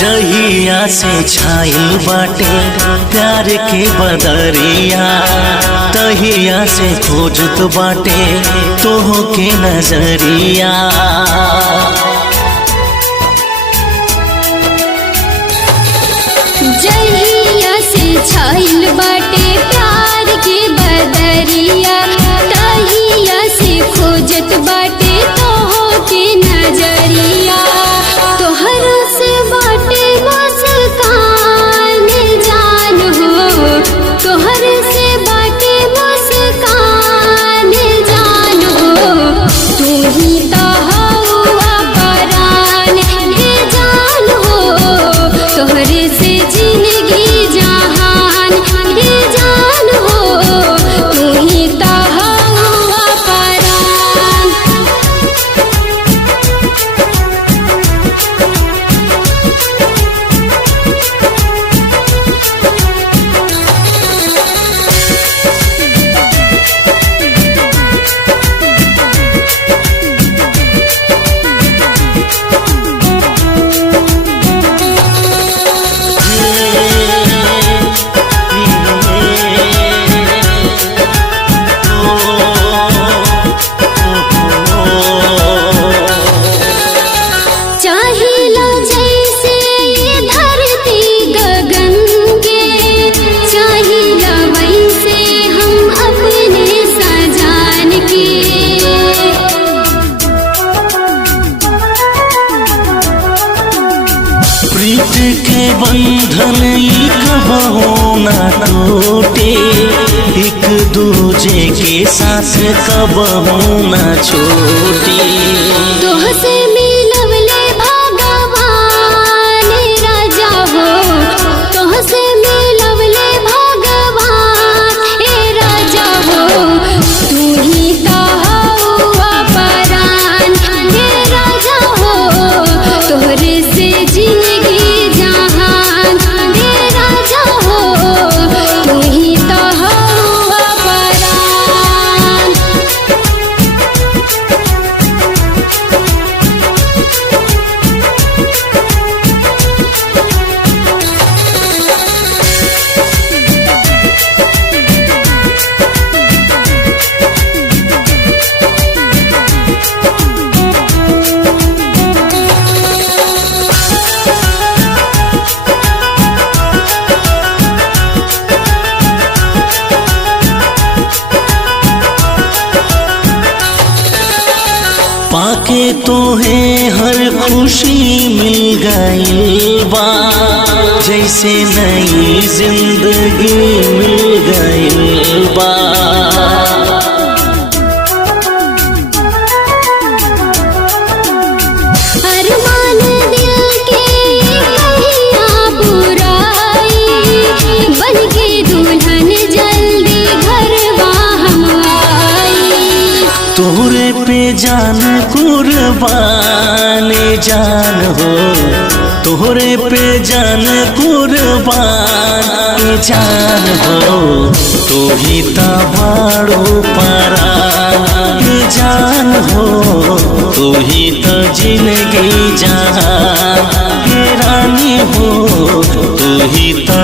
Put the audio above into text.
जहिया से छाइल बाटे प्यार के बदरिया, तहिया से खोजत बाटे तोह के नजरिया। जहिया से छाइल बाटे प्यार के बदरिया, तहिया से खोजत बाटे तोह के नजरिया। तोहर से बाटे मुस्कान जान हो, तोहर से बाटे मुस्कान जान हो। तू ही तो हवा परान हे जान हो, तोहर से जिंदगी जहान हे जान हो। तू ही तो हवा परान। चाहिला जैसे ये धरती गगन के, चाहिला वैसे हम अपने सजान के। प्रीत के बंधन ई कबहू ना टूटे, एक दूजे के साथ कबहू ना छोटे। तोह से मिलवले भगवान राजा हो, तोह से मिलवले भगवान ए राजा हो। तू ही तो हवा परान हे राजा हो, तोहरे से जिंदगी जहान हे राजा हो। तू ही तो हवा परान। पाके तोहे हर खुशी मिल गई बा, जैसे नई जिंदगी मिल गई बा। अरमान दिल के कहिया बुराई, बन के दुल्हन जल्दी घरवा हम आई। तोहरे पे जान कुर्बान जान हो, तोहरे पे जान कुर्बान जान हो। तू ही ता बाड़ो परान जान हो, तू ही तो जिंदगी जहान रानी हो। तू ही तो